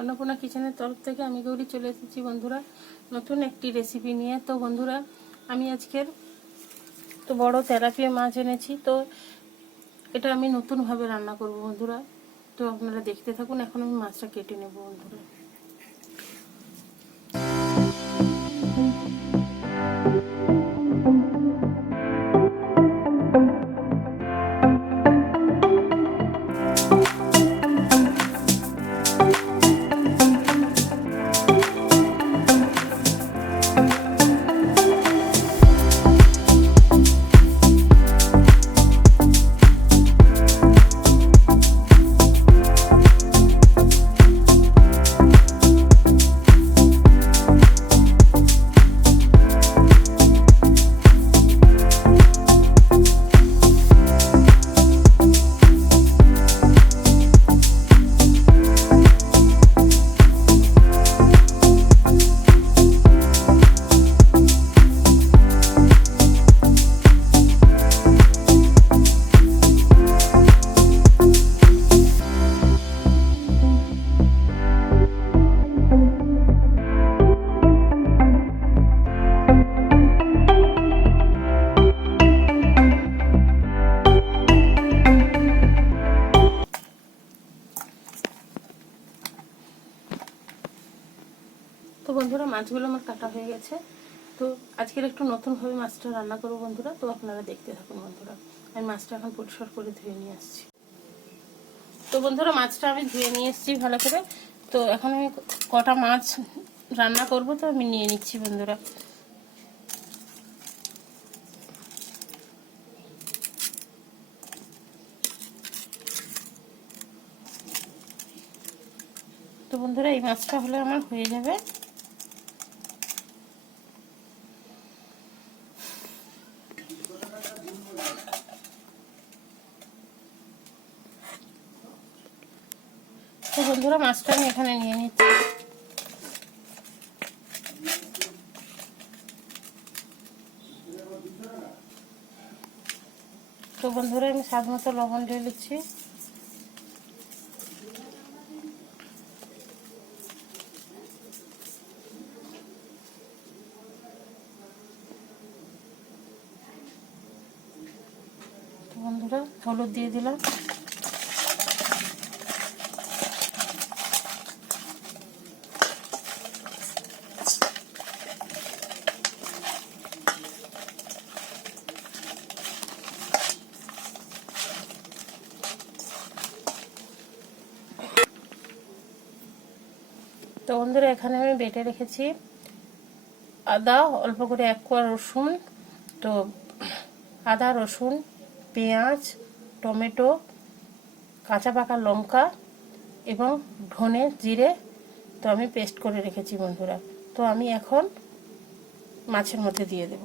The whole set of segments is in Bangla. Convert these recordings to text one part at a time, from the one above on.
अन्नपूर्णा किचेনের তরফ থেকে আমি গৌরী চলে এসেছি বন্ধুরা নতুন একটি রেসিপি নিয়ে। তো বন্ধুরা আমি আজকের তো বড় তেলাপিয়া মাছ এনেছি। তো এটা আমি নতুন ভাবে রান্না করব বন্ধুরা। তো আপনারা দেখতে থাকুন। এখন আমি মাছটা কেটে নেব বন্ধুরা। তো বন্ধুরা মাছগুলো আমার কাটা হয়ে গেছে। তো আজকের একটু নতুনভাবে মাছটা রান্না করবো বন্ধুরা। তো আপনারা দেখতে থাকুন বন্ধুরা। আমি মাছটা এখন পরিষ্কার করে ধুয়ে নিয়ে আসছি। তো বন্ধুরা মাছটা আমি ধুয়ে নিয়ে এসেছি ভালো করে। তো এখন আমি কটা মাছ রান্না করব তো আমি নিয়ে নিচ্ছি বন্ধুরা। তো বন্ধুরা এই মাছটা হলে আমার হয়ে যাবে। তো বন্ধুরা মাছটা আমি এখানে নিয়ে নিচ্ছি। তো বন্ধুরা আমি স্বাদ মতো লবণ দিয়ে দিচ্ছি। তো বন্ধুরা হলুদ দিয়ে দিলাম। তো বন্ধুরা এখানে আমি বেটে রেখেছি আদা, অল্প করে 1 কোয়া রসুন। তো আদা, রসুন, পেঁয়াজ, টমেটো, কাঁচা পাকা লঙ্কা এবং ধনে জিরে তো আমি পেস্ট করে রেখেছি বন্ধুরা। তো আমি এখন মাছের মধ্যে দিয়ে দেব।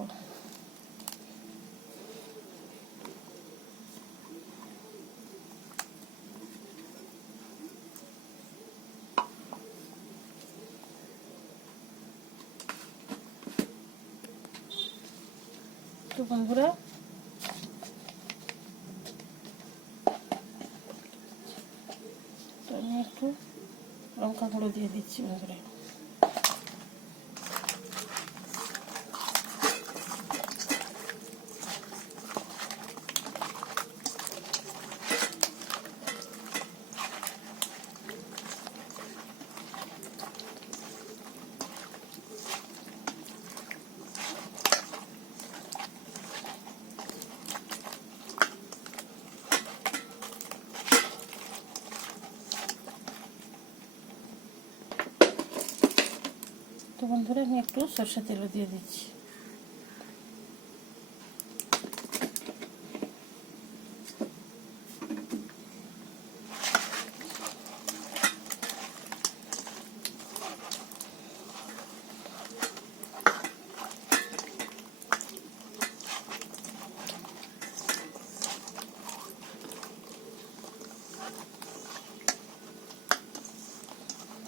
তো বন্ধুরা তো আমি একটু লঙ্কা গুঁড়ো দিয়ে দিচ্ছি বন্ধুরা। তো বন্ধুরা আমি একটু সরষের তেল দিয়ে দিচ্ছি।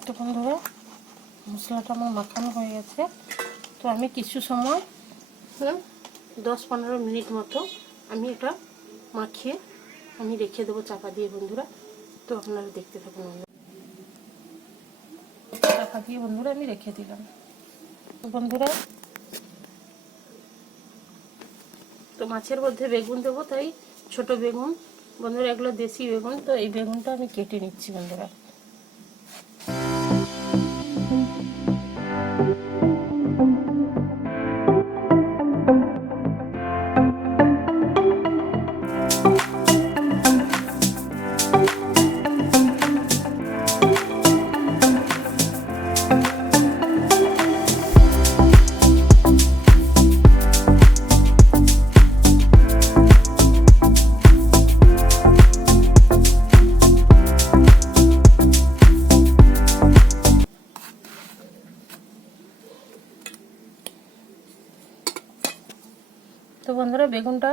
তো বন্ধুরা মশলাটা আমার মাখানো হয়ে গেছে। তো আমি কিছু সময় 10-15 মিনিট মতো আমি এটা মাখিয়ে আমি রেখে দেবো চাপা দিয়ে বন্ধুরা। তো আপনারা দেখতে থাকুন। ফাটিয়ে বন্ধুরা আমি রেখে দিলাম। বন্ধুরা তো মাছের মধ্যে বেগুন দেবো, তাই ছোট বেগুন বন্ধুরা, এগুলো দেশি বেগুন, তো এই বেগুনটা আমি কেটে নিচ্ছি বন্ধুরা। তো বন্ধুরা বেগুনটা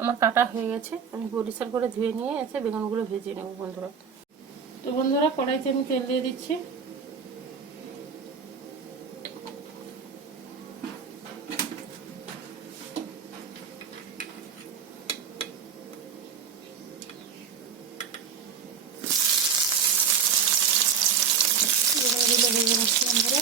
আমার কাটা হয়ে গেছে, আমি পরিষ্কার করে ধুয়ে নিয়ে এসে বেগুনগুলো ভেজে নেব বন্ধুরা। তো বন্ধুরা কড়াইতে আমি তেল দিয়ে দিচ্ছি। বেগুনগুলো ভেজে নিচ্ছি বন্ধুরা।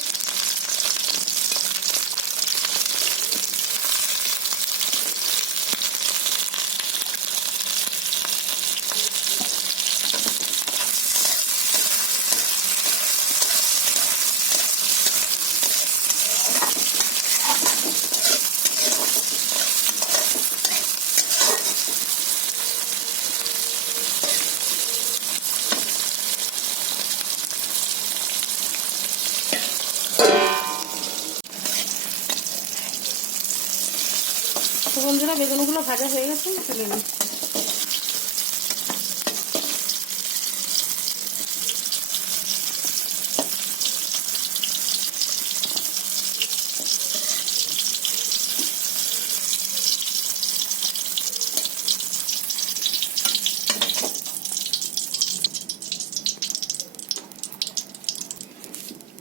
তো বন্ধুরা বেগুনগুলো ভাজা হয়ে গেছে, তুলে নিচ্ছি।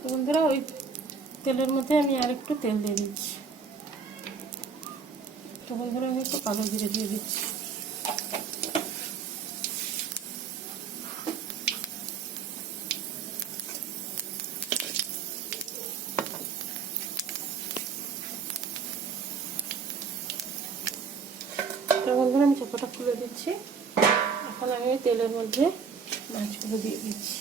তো বন্ধুরা ওই তেলের মধ্যে আমি আর একটু তেল দিয়ে দিচ্ছি। তো বন্ধুরা আমি একটু কালো জিরে দিয়ে দিচ্ছি। তো বন্ধুরা আমি চাপাটা খুলে দিচ্ছি। এখন আমি তেলের মধ্যে মাছগুলো দিয়ে দিচ্ছি।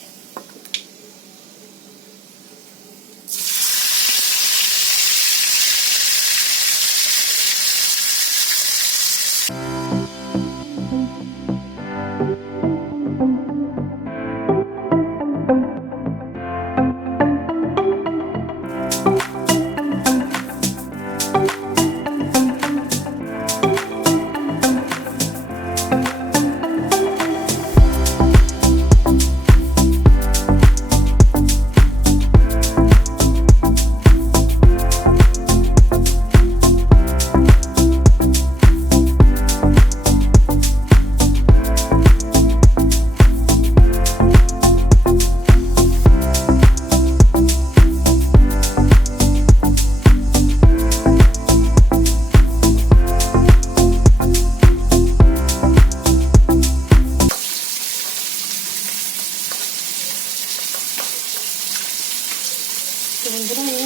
তো বন্ধুরা আমি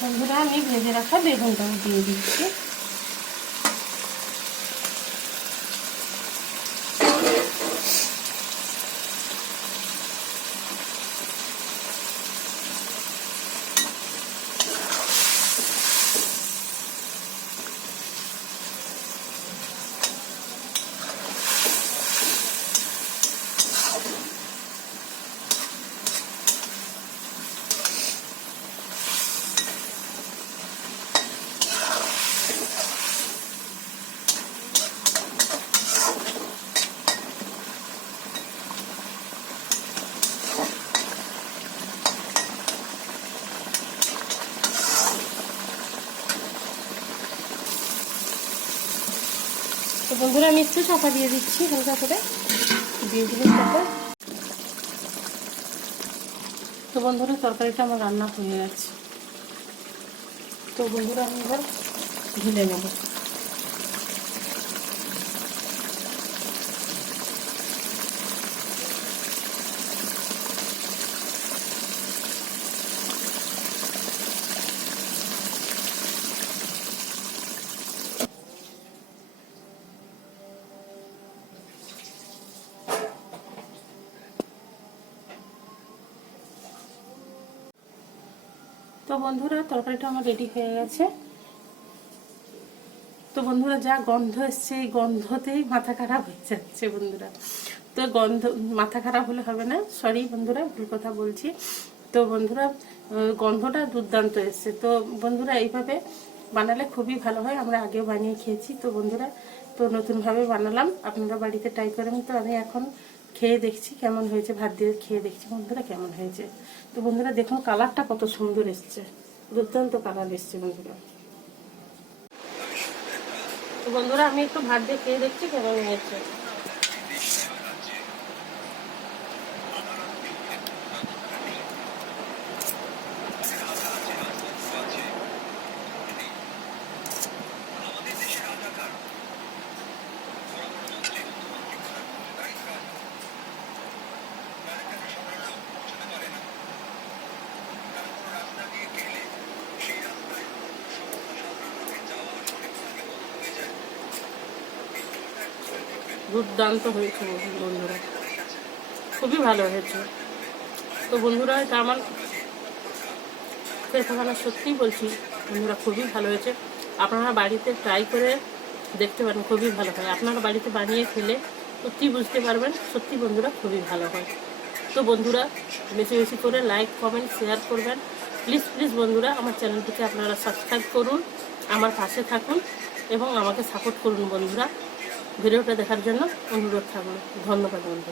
বন্ধুরা আমি ভেজে রাখা বেগুনটাও দিয়ে দিচ্ছি। বন্ধুরা আমি একটু চাপা দিয়ে দিচ্ছি হালকা করে, দিয়ে দিলাম চাপা। তো বন্ধুরা তরকারিটা আমার রান্না হয়ে গেছে। তো বন্ধুরা আমি এবার ঢেলে নেব। তো বন্ধুরা তরকারিটা আমার রেডি হয়ে গেছে। তো বন্ধুরা যা গন্ধ এসছে, এই গন্ধতেই মাথা খারাপ হয়ে যাচ্ছে বন্ধুরা। তো মাথা খারাপ হলে হবে না, সরি বন্ধুরা ভুল কথা বলছি। তো বন্ধুরা গন্ধটা দুর্দান্ত এসছে। তো বন্ধুরা এইভাবে বানালে খুবই ভালো হয়, আমরা আগেও বানিয়ে খেয়েছি। তো বন্ধুরা তো নতুনভাবে বানালাম, আপনারা বাড়িতে ট্রাই করেন। তো আমি এখন খেয়ে দেখছি কেমন হয়েছে, ভাত দিয়ে খেয়ে দেখছি বন্ধুরা কেমন হয়েছে। তো বন্ধুরা দেখুন কালারটা কত সুন্দর এসছে, দুর্দান্ত কালার এসছে বন্ধুরা। তো বন্ধুরা আমি একটু ভাত দিয়ে খেয়ে দেখছি কেমন হয়েছে। দুর্দান্ত হয়েছে বন্ধুরা, খুবই ভালো হয়েছে। তো বন্ধুরা এটা আমার খানা সত্যিই বলছি বন্ধুরা খুবই ভালো হয়েছে। আপনারা বাড়িতে ট্রাই করে দেখতে পারেন, খুবই ভালো হয়। আপনারা বাড়িতে বানিয়ে খেলে সত্যি বুঝতে পারবেন, সত্যি বন্ধুরা খুবই ভালো হয়। তো বন্ধুরা বেশি বেশি করে লাইক কমেন্ট শেয়ার করবেন প্লিজ প্লিজ বন্ধুরা। আমার চ্যানেলটিকে আপনারা সাবস্ক্রাইব করুন, আমার পাশে থাকুন এবং আমাকে সাপোর্ট করুন বন্ধুরা। ভিডিওটা দেখার জন্য অনুরোধ থাকলো। ধন্যবাদ বন্ধুরা।